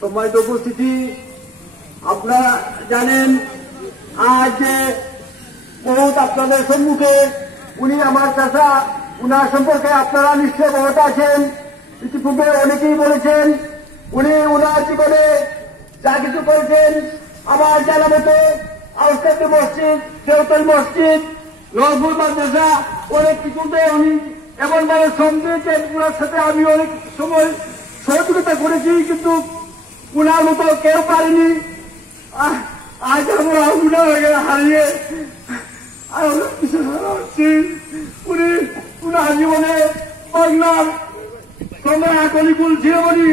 সম্মানিত উপস্থিতি, আপনারা জানেন আজ যে বহুত আপনাদের সম্মুখে উনি আমার চাচা, উনার সম্পর্কে আপনারা নিশ্চয় বহুত আছেন। ইতিপূর্বে অনেকেই বলেছেন উনি উনার জীবনে যা কিছু করেছেন, আমার জানা মতো আউস্তাদ মসজিদ, কেউতল মসজিদ, নজরুল মাদ্রাসা, অনেক কিছুতে উনি এমন ভাবে শ্রম দিয়েছেন। উনার সাথে আমি অনেক সময় সহযোগিতা করেছি, কিন্তু উনার মতো কেউ পারেনি। আজ আমরা উনার হারিয়ে উনি উনার জীবনে বাংলার কমরা কলিকুল শিরোমণি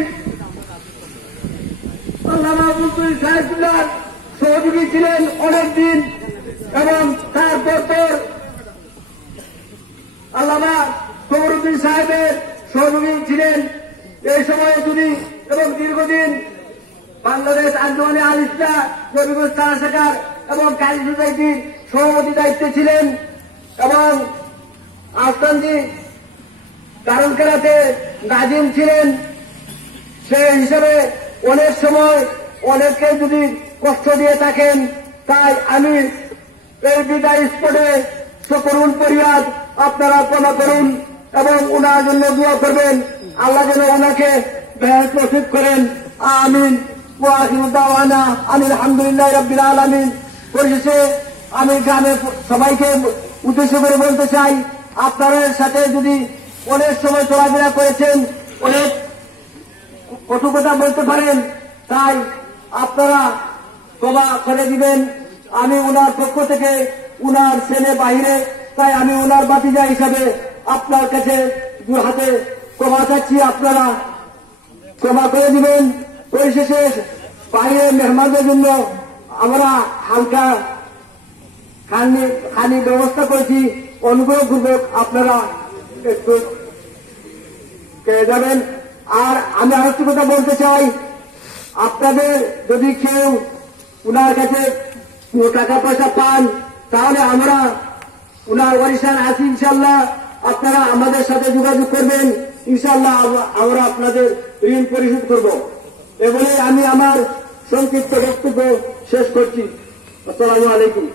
আল্লামা আবুল সাহেবুল্লাহর সহযোগী ছিলেন অনেকদিন, এবং তারপর আল্লামা কমরুদ্দিন সাহেবের সহযোগী ছিলেন এই সময়ে তিনি, এবং দীর্ঘদিন বাংলাদেশ আঞ্জুমানে আল ইসলাহ নবীগঞ্জ থানা শাখার এবং কাজী সোসাইটির সভাপতি দায়িত্বে ছিলেন, এবং আফতানজি দারুলকেরাতে নাজিম ছিলেন। সেই হিসাবে অনেক সময় অনেককে যদি কষ্ট দিয়ে থাকেন, তাই আমি এই বিদায় স্পটে সকরুণ ফরিয়াদ আপনারা ক্ষমা করুন এবং উনার জন্য দোয়া করবেন। আল্লাহ যেন ওনাকে বেহেশত নসিব করেন। আমিন। ওয়া আখিরু দাওয়ানা আলহামদুলিল্লাহি রাব্বিল আলামিন। পরিশেষে আমি গ্রামের সবাইকে উদ্দেশ্য করে বলতে চাই, আপনাদের সাথে যদি অনেক সময় চলাফেরা করেছেন, অনেক কটু কথা বলতে পারেন, তাই আপনারা ক্ষমা করে দিবেন। আমি উনার পক্ষ থেকে, উনার ছেলে বাহিরে, তাই আমি উনার বাতিজা হিসাবে আপনার কাছে দু হাতে ক্ষমা চাচ্ছি, আপনারা ক্ষমা করে দিবেন। পরিশেষে বাইরে মেহমানদের জন্য আমরা হালকা খানি ব্যবস্থা করেছি, অনুগ্রহপূর্বক আপনারা একটু পেয়ে যাবেন। আর আমি আরেকটি কথা বলতে চাই, আপনাদের যদি কেউ উনার কাছে টাকা পয়সা পান, তাহলে আমরা উনার ওয়ারিশান আছি ইনশাল্লাহ, আপনারা আমাদের সাথে যোগাযোগ করবেন, ইনশাল্লাহ আমরা আপনাদের ঋণ পরিশোধ করব। এ বলে আমি আমার সংক্ষিপ্ত বক্তব্য শেষ করছি। আসসালামু আলাইকুম।